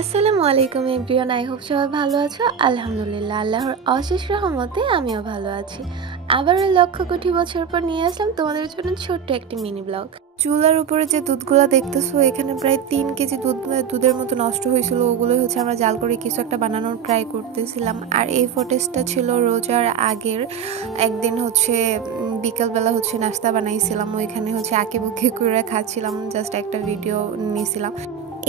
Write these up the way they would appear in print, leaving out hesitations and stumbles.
আসসালামু আলাইকুম everyone, I hope সবাই ভালো আছো। আলহামদুলিল্লাহ, আল্লাহর অশেষ রহমতে আমিও ভালো আছি। আবারও লক্ষ কোটি বছর পর নিয়ে আসলাম তোমাদের জন্য ছোট্ট একটি মিনি ব্লগ। চুলার উপরে যে দুধগুলো দেখতেছো, এখানে প্রায় 3 কেজি দুধের মতো নষ্ট হয়েছিল। ওগুলো হচ্ছে আমরা জাল করে কিছু একটা বানানোর ট্রাই করতেছিলাম। আর এই ফুটেজটা ছিল রোজার আগের একদিন, হচ্ছে বিকালবেলা হচ্ছে নাস্তা বানাইছিলাম, ওইখানে হচ্ছে আঁকিবুকি করে খাচ্ছিলাম, জাস্ট একটা ভিডিও নিয়েছিলাম।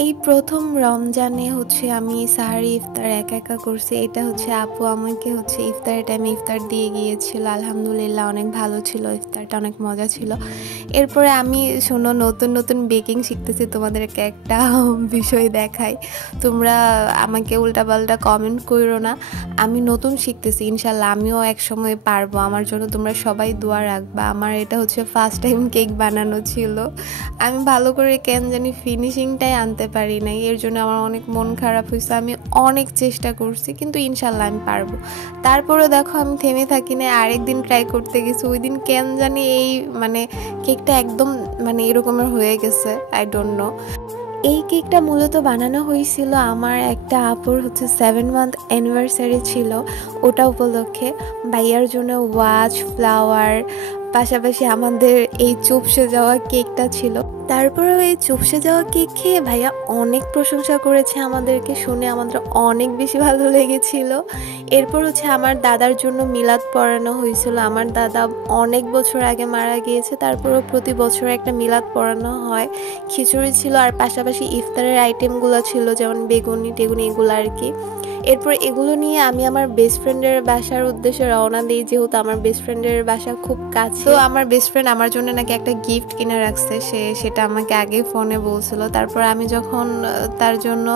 এই প্রথম রমজানে হচ্ছে আমি সাহারি ইফতার একা করছি। এটা হচ্ছে আপু আমাকে হচ্ছে ইফতারের টাইমে ইফতার দিয়ে গিয়েছিল। আলহামদুলিল্লাহ অনেক ভালো ছিল, ইফতারটা অনেক মজা ছিল। এরপরে আমি শোনো নতুন নতুন বেকিং শিখতেছি, তোমাদেরকে একটা বিষয় দেখাই। তোমরা আমাকে উল্টাপাল্টা কমেন্ট করো না, আমি নতুন শিখতেছি, ইনশাল্লাহ আমিও এক সময় পারবো। আমার জন্য তোমরা সবাই দোয়া রাখবা। আমার এটা হচ্ছে ফার্স্ট টাইম কেক বানানো ছিল। আমি ভালো করে কেন জানি ফিনিশিংটাই আনতে পারি নাই, এর জন্য আমার অনেক মন খারাপ হয়েছে। আমি অনেক চেষ্টা করছি, কিন্তু ইনশাল্লাহ আমি পারবো। তারপরে দেখো আমি থেমে থাকি না, আরেকদিন ট্রাই করতে গেছি। ওই দিন কেন জানি এই কেকটা একদম এরকমের হয়ে গেছে, আই ডোন্ট নো। এই কেকটা মূলত বানানো হয়েছিল আমার একটা আপুর হচ্ছে 7 মান্থ অ্যানিভার্সারি ছিল, ওটা উপলক্ষে। ভাইয়ার জন্য ওয়াচ, ফ্লাওয়ার, পাশাপাশি আমাদের এই চুপসে যাওয়া কেকটা ছিল। তারপরেও এই চুপসে যাওয়া কেক খেয়ে ভাইয়া অনেক প্রশংসা করেছে আমাদেরকে, শুনে আমাদের অনেক বেশি ভালো লেগেছিল। এরপর হচ্ছে আমার দাদার জন্য মিলাদ পড়ানো হয়েছিল। আমার দাদা অনেক বছর আগে মারা গিয়েছে, তারপরেও প্রতি বছর একটা মিলাদ পড়ানো হয়। খিচুড়ি ছিল, আর পাশাপাশি ইফতারের আইটেমগুলো ছিল, যেমন বেগুনি টেগুনি এগুলো আর কি। এরপর এগুলো নিয়ে আমি আমার বেস্ট ফ্রেন্ডের বাসার উদ্দেশ্যে রওনা দিই, যেহেতু আমার বেস্ট ফ্রেন্ডের বাসা খুব কাছে। তো আমার বেস্ট ফ্রেন্ড আমার জন্য নাকি একটা গিফট কিনে রাখছে, সেটা আমাকে আগে ফোনে বলছিল। তারপর আমি যখন তার জন্য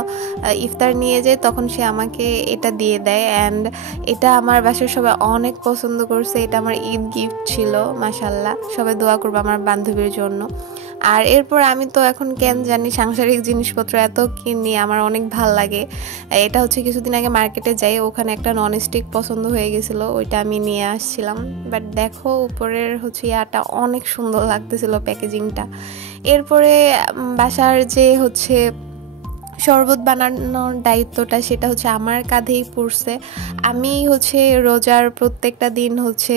ইফতার নিয়ে যাই, তখন সে আমাকে এটা দিয়ে দেয়। অ্যান্ড এটা আমার বাসার সবাই অনেক পছন্দ করছে। এটা আমার ঈদ গিফট ছিল, মাশাল্লাহ। সবাই দোয়া করবো আমার বান্ধবীর জন্য। আর এরপর আমি তো এখন কেন জানি সাংসারিক জিনিসপত্র এত কিনি, আমার অনেক ভাল লাগে। এটা হচ্ছে কিছুদিন আগে মার্কেটে যাই, ওখানে একটা ননস্টিক পছন্দ হয়ে গেছিলো, ওইটা আমি নিয়ে আসছিলাম। বাট দেখো উপরের হচ্ছে ইয়াটা অনেক সুন্দর লাগতেছিল, প্যাকেজিংটা। এরপরে বাসার যে হচ্ছে শরবত বানানোর দায়িত্বটা, সেটা হচ্ছে আমার কাঁধেই পড়ছে। আমি হচ্ছে রোজার প্রত্যেকটা দিন হচ্ছে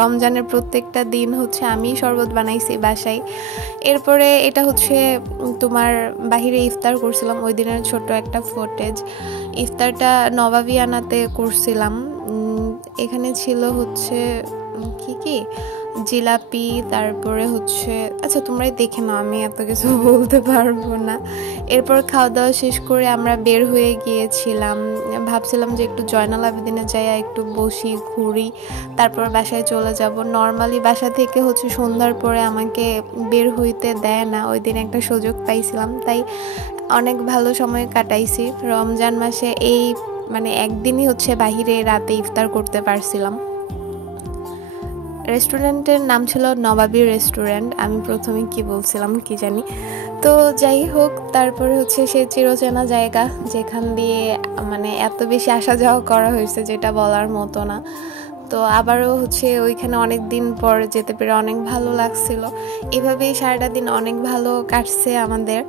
রমজানের প্রত্যেকটা দিন হচ্ছে আমি শরবত বানাইছি বাসায়। এরপরে এটা হচ্ছে তোমার বাহিরে ইফতার করছিলাম, ওই দিনের ছোট একটা ফুটেজ। ইফতারটা নবাবিয়ানাতে করছিলাম। এখানে ছিল হচ্ছে কি জিলাপি, তারপরে হচ্ছে আচ্ছা তোমরাই দেখে নাও, আমি এত কিছু বলতে পারবো না। এরপর খাওয়া দাওয়া শেষ করে আমরা বের হয়ে গিয়েছিলাম। ভাবছিলাম যে একটু জয়নাল আবেদিনে যাই, একটু বসি, ঘুরি, তারপর বাসায় চলে যাব। নর্মালি বাসা থেকে হচ্ছে সন্ধ্যার পরে আমাকে বের হইতে দেয় না, ওই দিন একটা সুযোগ পাইছিলাম, তাই অনেক ভালো সময় কাটাইছি। রমজান মাসে এই একদিনই হচ্ছে বাহিরে রাতে ইফতার করতে পারছিলাম। রেস্টুরেন্টের নাম ছিল নবাবী রেস্টুরেন্ট। আমি প্রথমে কি বলছিলাম কি জানি, তো যাই হোক। তারপরে হচ্ছে সেই চিরচেনা জায়গা, যেখান দিয়ে এত বেশি আসা যাওয়া করা হয়েছে যেটা বলার মতো না। তো আবারও হচ্ছে ওইখানে অনেক দিন পর যেতে পেরে অনেক ভালো লাগছিল। এভাবেই সারাটা দিন অনেক ভালো কাটছে আমাদের।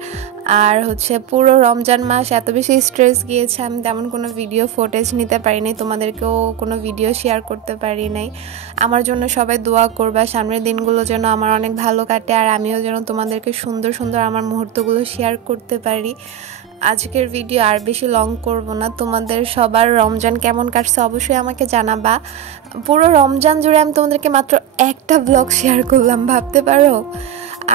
আর হচ্ছে পুরো রমজান মাস এত বেশি স্ট্রেস গিয়েছে, আমি তেমন কোনো ভিডিও ফুটেজ নিতে পারি নাই, তোমাদেরকেও কোনো ভিডিও শেয়ার করতে পারি নাই। আমার জন্য সবাই দোয়া করবা, সামনের দিনগুলো যেন আমার অনেক ভালো কাটে, আর আমিও যেন তোমাদেরকে সুন্দর সুন্দর আমার মুহূর্তগুলো শেয়ার করতে পারি। আজকের ভিডিও আর বেশি লং করব না। তোমাদের সবার রমজান কেমন কাটছে অবশ্যই আমাকে জানাবা। পুরো রমজান জুড়ে আমি তোমাদেরকে মাত্র একটা ব্লগ শেয়ার করলাম, ভাবতে পারো।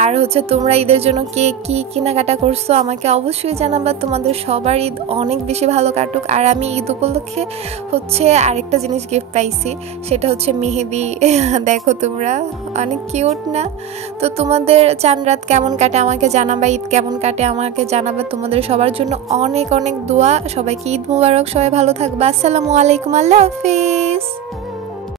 আর হচ্ছে তোমরা ঈদের জন্য কে কি কেনাকাটা করছো আমাকে অবশ্যই জানাবা। তোমাদের সবার ঈদ অনেক বেশি ভালো কাটুক। আর আমি ঈদ উপলক্ষে হচ্ছে আরেকটা জিনিস গিফট পাইছি, সেটা হচ্ছে মেহেদি। দেখো তোমরা অনেক কিউট না? তো তোমাদের চাঁদ রাত কেমন কাটে আমাকে জানাবা, ঈদ কেমন কাটে আমাকে জানাবা। তোমাদের সবার জন্য অনেক অনেক দোয়া। সবাইকে ঈদ মুবারক, সবাই ভালো থাকবা। আসসালামু আলাইকুম, আল্লাহ হাফিজ।